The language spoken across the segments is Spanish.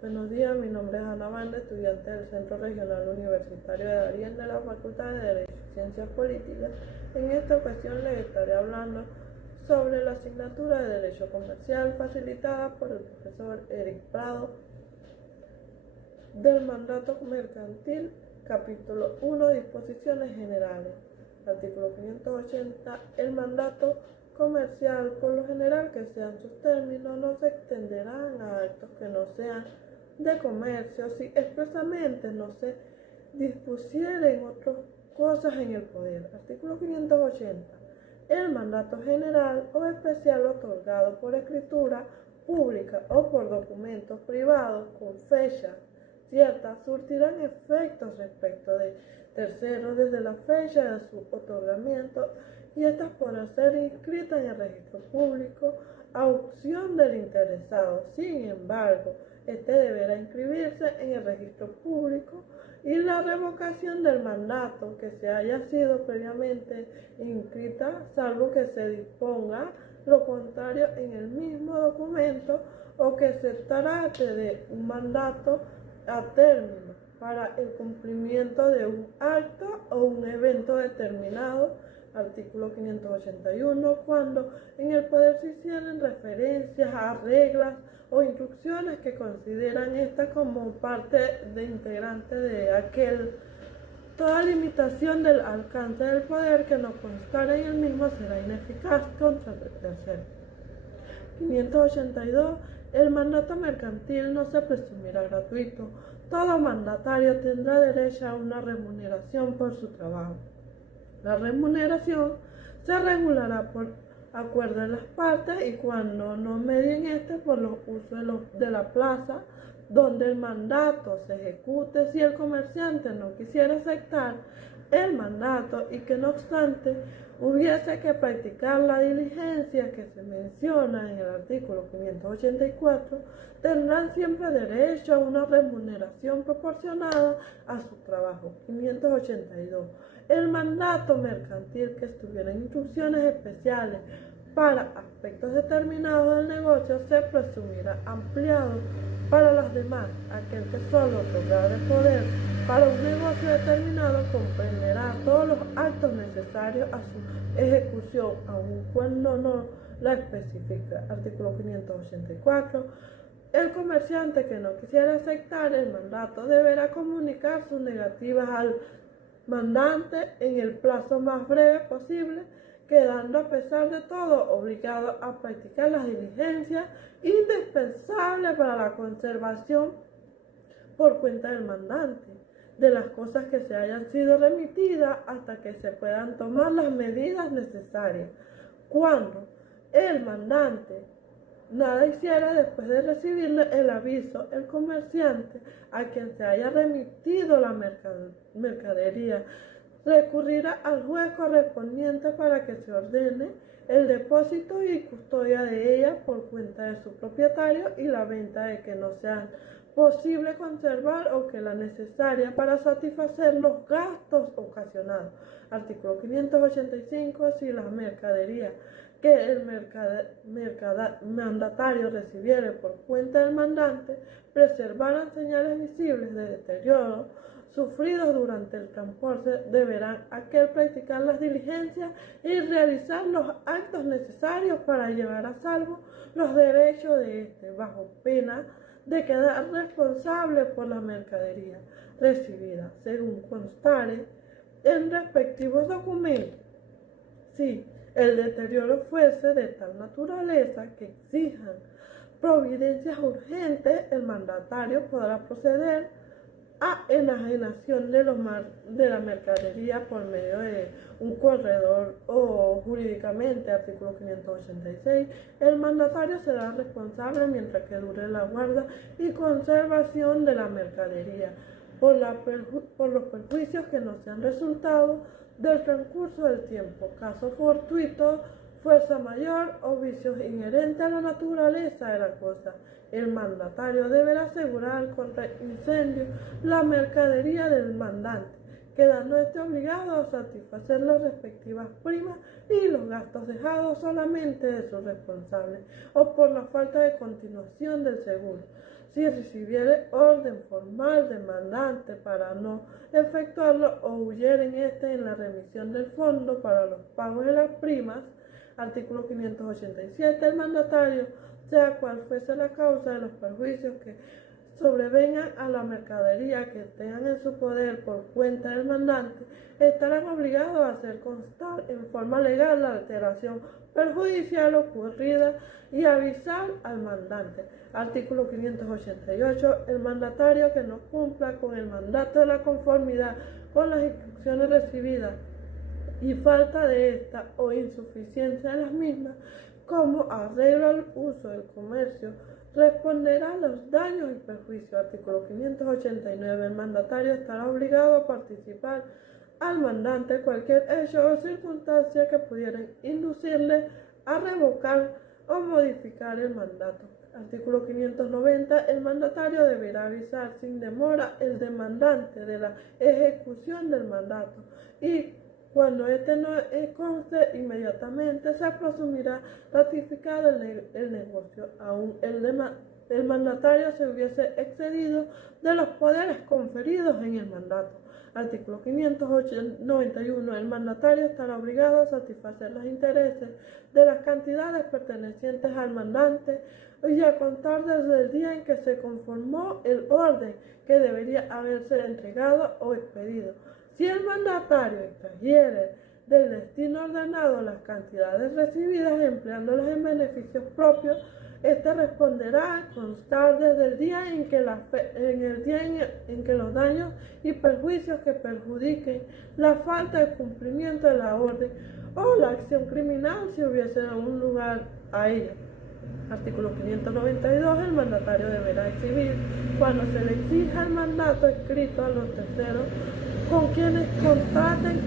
Buenos días, mi nombre es Ana Banda, estudiante del Centro Regional Universitario de Darién de la Facultad de Derecho y Ciencias Políticas. En esta ocasión les estaré hablando sobre la asignatura de Derecho Comercial facilitada por el profesor Eric Prado del Mandato Mercantil, capítulo 1, Disposiciones Generales. Artículo 580. El mandato comercial, por lo general que sean sus términos, no se extenderán a actos que no sean de comercio si expresamente no se dispusieren otras cosas en el poder. Artículo 580. El mandato general o especial otorgado por escritura pública o por documentos privados con fecha ciertas surtirán efectos respecto de terceros desde la fecha de su otorgamiento y estas podrán ser inscritas en el registro público a opción del interesado. Sin embargo, este deberá inscribirse en el registro público y la revocación del mandato que se haya sido previamente inscrita, salvo que se disponga lo contrario en el mismo documento o que se trate de un mandato a término para el cumplimiento de un acto o un evento determinado. Artículo 581. Cuando en el poder se hicieran referencias a reglas o instrucciones que consideran esta como parte de integrante de aquel, toda limitación del alcance del poder que no constara en el mismo será ineficaz contra el tercero. 582. El mandato mercantil no se presumirá gratuito. Todo mandatario tendrá derecho a una remuneración por su trabajo. La remuneración se regulará por acuerdo de las partes y cuando no medien por los usos de la plaza donde el mandato se ejecute. Si el comerciante no quisiera aceptar el mandato y que no obstante hubiese que practicar la diligencia que se menciona en el artículo 584, tendrán siempre derecho a una remuneración proporcionada a su trabajo. 582. El mandato mercantil que estuviera en instrucciones especiales para aspectos determinados del negocio se presumirá ampliado para los demás. Aquel que solo otorgara el poder para un negocio determinado comprenderá todos los actos necesarios a su ejecución, aun cuando no la especifica. Artículo 584. El comerciante que no quisiera aceptar el mandato deberá comunicar sus negativas al mandante en el plazo más breve posible, quedando a pesar de todo obligado a practicar las diligencias indispensables para la conservación por cuenta del mandante de las cosas que se hayan sido remitidas hasta que se puedan tomar las medidas necesarias. Cuando el mandante nada hiciera después de recibirle el aviso, el comerciante a quien se haya remitido la mercadería recurrirá al juez correspondiente para que se ordene el depósito y custodia de ella por cuenta de su propietario y la venta de que no sea posible conservar o que la necesaria para satisfacer los gastos ocasionados. Artículo 585. Si la mercadería que el mandatario recibiere por cuenta del mandante preservaran señales visibles de deterioro sufridos durante el transporte, deberán aquel practicar las diligencias y realizar los actos necesarios para llevar a salvo los derechos de éste, bajo pena de quedar responsable por la mercadería recibida, según constare en respectivos documentos. Si el deterioro fuese de tal naturaleza que exijan providencias urgentes, el mandatario podrá proceder a enajenación de la mercadería por medio de un corredor o jurídicamente. Artículo 586. El mandatario será responsable mientras que dure la guarda y conservación de la mercadería por los perjuicios que no sean resultado del transcurso del tiempo, caso fortuito, fuerza mayor o vicios inherentes a la naturaleza de la cosa. El mandatario deberá asegurar contra incendio la mercadería del mandante, quedando este obligado a satisfacer las respectivas primas y los gastos dejados solamente de su responsable o por la falta de continuación del seguro. si recibiere orden formal del mandante para no efectuarlo o huyeren en la remisión del fondo para los pagos de las primas, artículo 587, el mandatario, sea cual fuese la causa de los perjuicios que sobrevengan a la mercadería que tengan en su poder por cuenta del mandante, estarán obligados a hacer constar en forma legal la alteración perjudicial ocurrida y avisar al mandante. Artículo 588. El mandatario que no cumpla con el mandato de la conformidad con las instrucciones recibidas y falta de esta o insuficiencia de las mismas, como arreglo al uso del comercio, responderá a los daños y perjuicios. Artículo 589. El mandatario estará obligado a participar al mandante cualquier hecho o circunstancia que pudieran inducirle a revocar o modificar el mandato. Artículo 590. El mandatario deberá avisar sin demora el demandante de la ejecución del mandato y cuando este no conste inmediatamente se presumirá ratificado el negocio, aun el mandatario se hubiese excedido de los poderes conferidos en el mandato. Artículo 591. El mandatario estará obligado a satisfacer los intereses de las cantidades pertenecientes al mandante y a contar desde el día en que se conformó el orden que debería haberse entregado o expedido. Si el mandatario extrahiere del destino ordenado las cantidades recibidas empleándolas en beneficios propios, este responderá a constar desde el día en que los daños y perjuicios que perjudiquen la falta de cumplimiento de la orden o la acción criminal si hubiese un lugar a ella. Artículo 592. El mandatario deberá exhibir, cuando se le exija el mandato escrito a los terceros con quienes contraten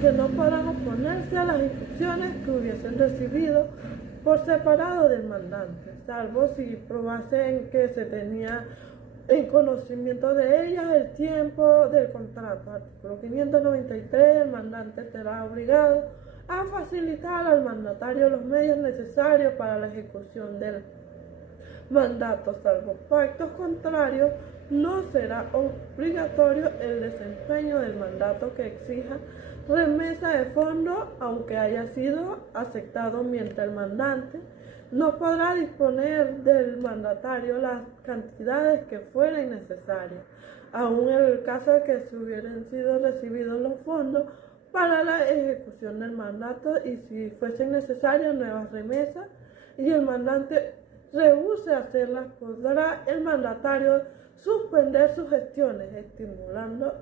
que no podrán oponerse a las instrucciones que hubiesen recibido por separado del mandante, salvo si probase que se tenía en conocimiento de ellas el tiempo del contrato. Artículo 593. El mandante será obligado a facilitar al mandatario los medios necesarios para la ejecución del mandato, salvo pactos contrarios. No será obligatorio el desempeño del mandato que exija remesa de fondo, aunque haya sido aceptado mientras el mandante no podrá disponer del mandatario las cantidades que fueran necesarias, aun en el caso de que se hubieran sido recibidos los fondos para la ejecución del mandato y si fuesen necesarias nuevas remesas y el mandante rehúse hacerlas, podrá el mandatario suspender sus gestiones, estimulando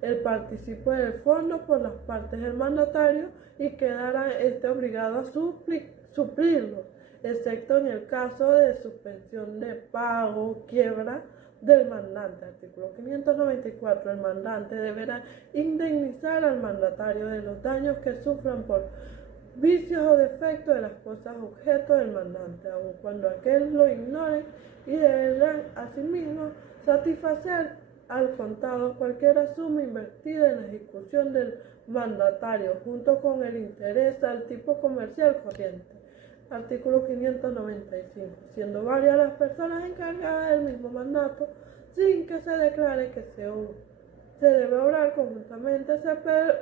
el participo del fondo por las partes del mandatario y quedará obligado a suplirlo, excepto en el caso de suspensión de pago o quiebra del mandante. Artículo 594. El mandante deberá indemnizar al mandatario de los daños que sufran por vicios o defectos de las cosas objeto del mandante, aun cuando aquel lo ignore, y deberán asimismo satisfacer al contado cualquier suma invertida en la ejecución del mandatario, junto con el interés al tipo comercial corriente. Artículo 595. Siendo varias las personas encargadas del mismo mandato, sin que se declare que se debe obrar conjuntamente, se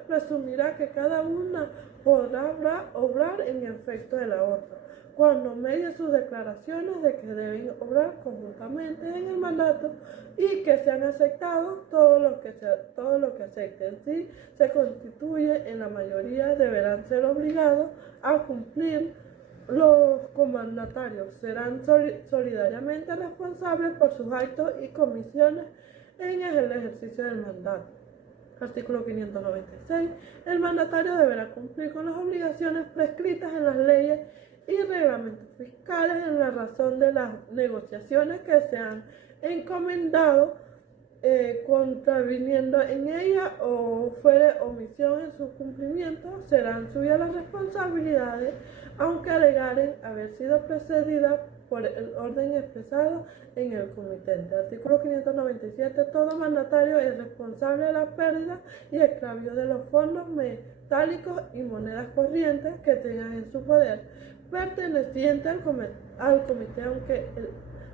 presumirá que cada una podrá obrar en efecto de la otra, cuando medie sus declaraciones de que deben obrar conjuntamente en el mandato y que sean aceptados todo lo que acepten. Si se constituye en la mayoría, deberán ser obligados a cumplir. Los comandatarios serán solidariamente responsables por sus actos y comisiones en el ejercicio del mandato. Artículo 596. El mandatario deberá cumplir con las obligaciones prescritas en las leyes y reglamentos fiscales en la razón de las negociaciones que se han encomendado, contraviniendo en ella o fuere omisión en su cumplimiento, serán suyas las responsabilidades, aunque alegaren haber sido precedidas por el orden expresado en el comitente. Artículo 597. Todo mandatario es responsable de la pérdida y extravío de los fondos metálicos y monedas corrientes que tengan en su poder, perteneciente al comité, aunque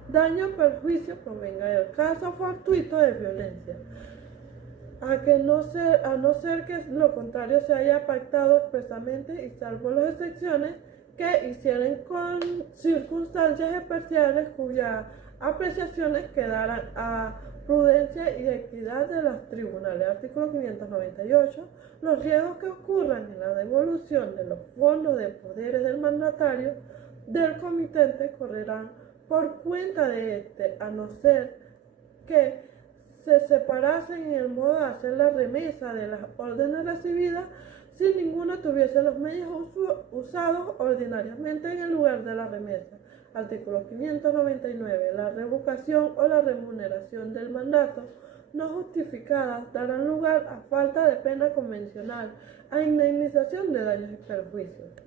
daño o perjuicio provenga del caso fortuito de violencia, a no ser que lo contrario se haya pactado expresamente y salvo las excepciones que hicieren con circunstancias especiales cuyas apreciaciones quedaran a prudencia y equidad de los tribunales. Artículo 598. Los riesgos que ocurran en la devolución de los fondos de poderes del mandatario del comitente correrán por cuenta de este, a no ser que se separasen en el modo de hacer la remesa de las órdenes recibidas si ninguno tuviese los medios usados ordinariamente en el lugar de la remesa. Artículo 599. La revocación o la remuneración del mandato no justificadas darán lugar a falta de pena convencional, a indemnización de daños y perjuicios.